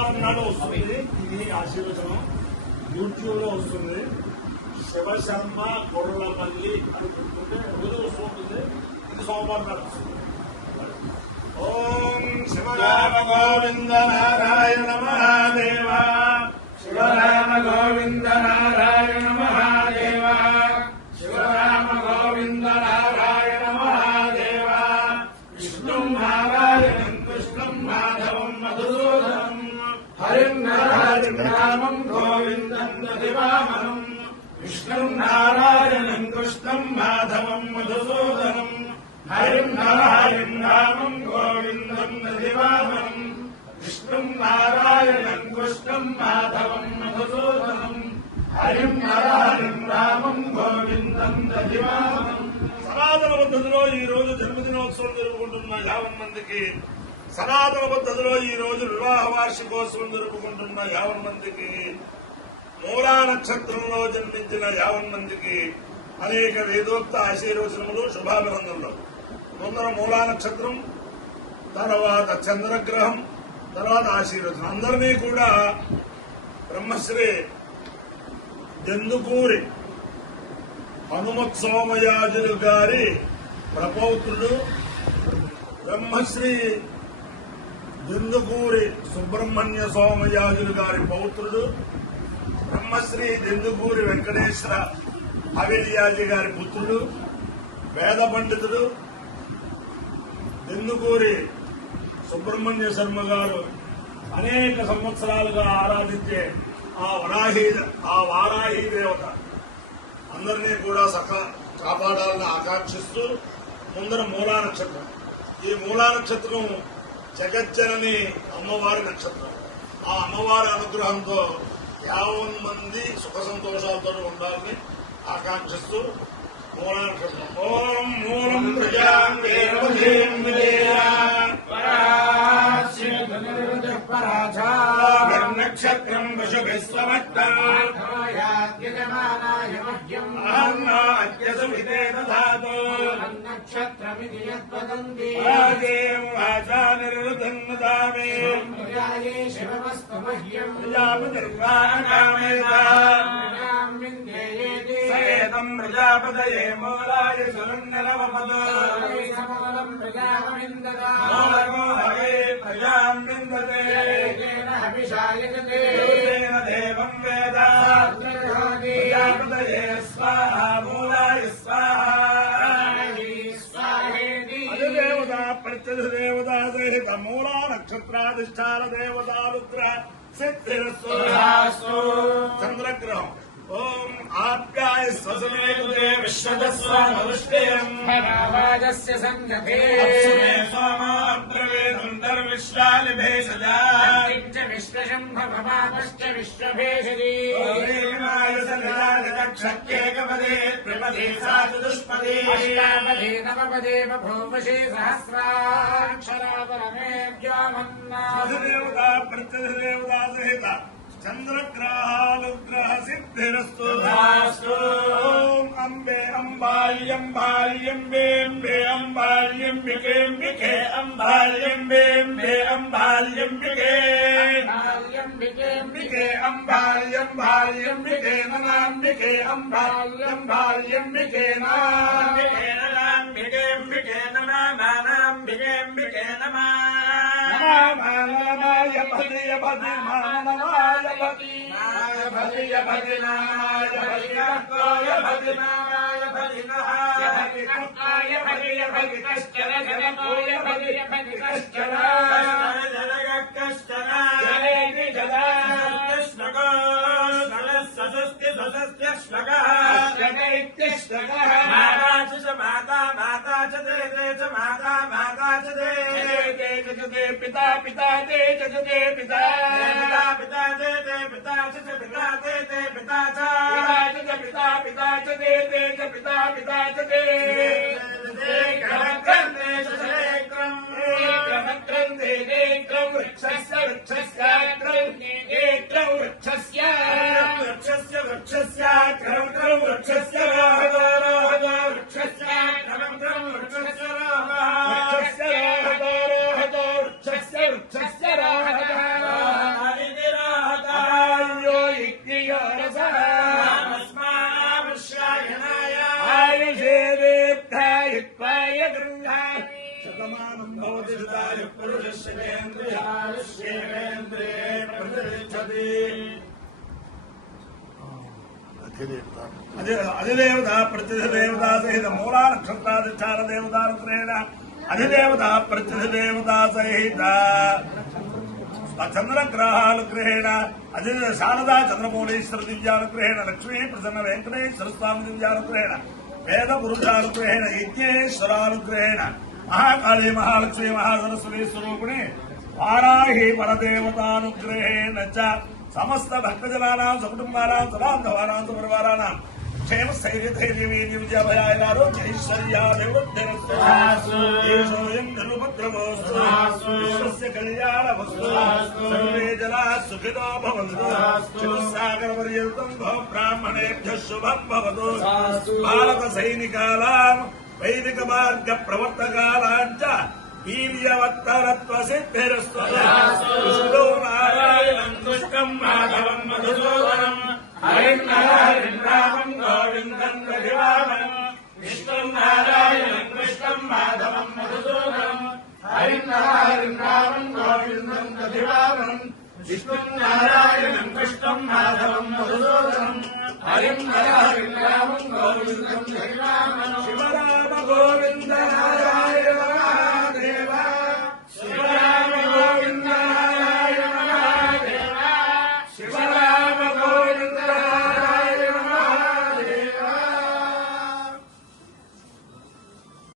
శనివారం నాడు వస్తుంది ఇది ఆశీర్వచనం. యూట్యూబ్ లో వస్తుంది. శివశర్మ కొర్రలపల్లి అని పెట్టుకుంటే రోజు వస్తూ ఉంటుంది. ఇది సోమవారం నాడు వస్తుంది. ఓం శివరామ గోవింద నారాయణ మహాదేవ. శివరామ గోవింద నారాయణ మహాదేవ. శివరామ గోవింద నారాయణ మహాదేవ. విష్ణుం నారాయణం కృష్ణం మాధవం మధుసూదనం హరిం నారాయణం గోవిందం దదివామనం. విష్ణుం నారాయణం కృష్ణం మాధవం మధుసూదనం హరిం నారాయణం గోవిందం దదివామనం. విష్ణుం నారాయణం కృష్ణం మాధవం మధుసూదనం హరిం నారాయణం గోవిందం దదివామనం. సనాతన పద్ధతిలో ఈ రోజు జన్మదినోత్సవం జరుపుకుంటున్న 50 మందికి, సనాతన పద్ధతిలో ఈ రోజు వివాహ వార్షికోత్సవం జరుపుకుంటున్న 50 మందికి, మూలా నక్షత్రంలో జన్మించిన 50 మందికి అనేక వేదోక్త ఆశీర్వచనములు, శుభాభినందనలు. ముందర మూలా నక్షత్రం, తర్వాత చంద్రగ్రహం, తర్వాత ఆశీర్వచనం. అందరినీ కూడా బ్రహ్మశ్రీ దెందుకూరి హనుమత్ సోమయాజులు గారి ప్రపౌత్రుడు, బ్రహ్మశ్రీ దెందుకూరి సుబ్రహ్మణ్య సోమయాజులు గారి పౌత్రుడు, బ్రహ్మశ్రీ దెందుకూరి వెంకటేశ్వర హవేలియాజీ గారి పుత్రుడు, వేద పండితుడు దెందుకూరి సుబ్రహ్మణ్య శర్మ గారు అనేక సంవత్సరాలుగా ఆరాధించే ఆ వారాహి దేవత అందరినీ కూడా కాపాడాలని ఆకాంక్షిస్తూ ముందర మూలా నక్షత్రం. ఈ మూలా నక్షత్రం జగజ్జనని అమ్మవారి నక్షత్రం. ఆ అమ్మవారి అనుగ్రహంతో 50 మంది సుఖ సంతోషాలతో ఉండాలని ఆకాంక్షిస్తూ మూలా నక్షత్రం. ఓం మూలం నక్షత్రం నక్షత్రమిది నిర్వృతన్నుదామే శివమస్తు మహ్యం ప్రజాపతిర్వాణామేతం ప్రజాపతయే మూలాయ సురన్యనవపదం ప్రజామిందో హవే ప్రజాం విందతే దేవం వేద ప్రజాపతయే స్వాహా మూలాయ స్వాహా. అధిదేవతా ప్రత్యధిదేవతా సహిత మూలా నక్షత్రాధిష్టాన దేవతారుద్ర సిద్ధిరస్సు. చంద్రగ్రహం. ఓం ఆప్యాయ స్వసమేతుదే విశ్వదస్వామనుష్ఠేయం రాజస్య సంగతే సోమాబ్రవేదంతర్విశ్వాలి భేషజా విశ్వశంభవమాపశ్చ విశ్వభేషజీ క్షత్యేకపదే త్రిపదే సాధుష్పదే అష్టాపదే నవపదే బభూవశే సహస్రాక్షరాపరమే వ్యోమన్నా. అధిదేవతా ప్రత్యధిదేవతా సహిత చంద్రగ్రహానుగ్రహ సిద్ధిరస్తు. ఓం అంబే అంబాల్యంబాల్యంబేంబే అంబాల్యంబికేంబికే అంబాల్యంబేంబే అంబాల్యంబికే అంబాల్యంబికే అంబాల్యంబాల్యంబికే ననాంబికే అంబాల్యంబాల్యంబికే నాంబికేంబికే నమానాంబికేంబికే నమా. నమాయ భద్రియ భద్రి మానవాయ భద్రినాయ భద్రినాయ భద్రినాయ భద్రినాయ భద్రినాయ భద్రియ భద్రికశ్చర జనకోయ భద్రియ భద్రికశ్చర జనగకశ్చర జనేతి జనా కృష్ణగో సదస్తి సదస్య శ్లగః శ్లగైత్యశ్లగః మాతా చ మాతా మాతా చ దే చ మాతా మాతా చ దే పితా పితా తే చ పితా పితా తే పితా చ పితా తే పితా చ పితా పితా చ దే పితా పితా చ దే గ్రహగ్రంథే చ నేత్రం గ్రహగ్రంథే నేత్రం వృక్షస్య వృక్షస్యాగ్రం నేత్రం వృక్షస్య వృక్షస్య వృక్షస్య గ్రం గ్రం వృక్షస్య రోహదో వృక్షస్య గ్రం గ్రం వృక్షస్య రోహదో వృక్షస్య రోహదో వృక్షస్య వృక్షస్య రోహదో हित्वाय गृह्णामि शतमानं भवति सुताय पुरुषस्येन्द्रियायुष्येन्द्रिये प्रतिष्ठति अधिदेवता प्रत्यधिदेवता सहित मूला नक्षत्राधिष्ठान देवतानुग्रहेण अधिदेवता प्रत्यधिदेवता सहित चंद्रग्रहानुग्रहेण अधि शारदा चंद्रमौलीश्वर दिव्यानुग्रहेण लक्ष्मी प्रसन्न वेंकटेश्वर स्वामी दिव्यानुग्रहेण वेद पुरुषानुग्रहेण यज्ञेश्वरानुग्रहेण महाकाली महालक्ष्मी महासरस्वती स्वरूपिणी वाराही परदेवतानुग्रहेण च समस्त भक्तजनानां सकुटुंबानां सबान्धवानां परिवाराणां क्षेम स्थैर्य धैर्य वीर्य विजयाभयारोग्य ऐश्वर्यादिवृद्धिरस्तु येषोऽयं निरुपद्रवोऽस्तु विश्वस्य कल्याणमस्तु सर्वे जनाः सुखिनो भवन्तु चतुस्सागरपर्यन्तं भव ब्राह्मणेभ्यः शुभं भवतु बालकसैनिकानां वैदिकमार्गप्रवर्तकानां च वीर्यवत्तरत्व सिद्धिरस्तु विष्णो नारायणं कृष्णं माधवं मधुसूदनं हरिं रामं गोविन्दं दधिवामनं विष्णुं नारायणं कृष्णं माधवं मधुसूदनं हरिं रामं गोविन्दं दधिवामनं विष्णुं नारायणं कृष्णं माधवं मधुसूदनं हरिं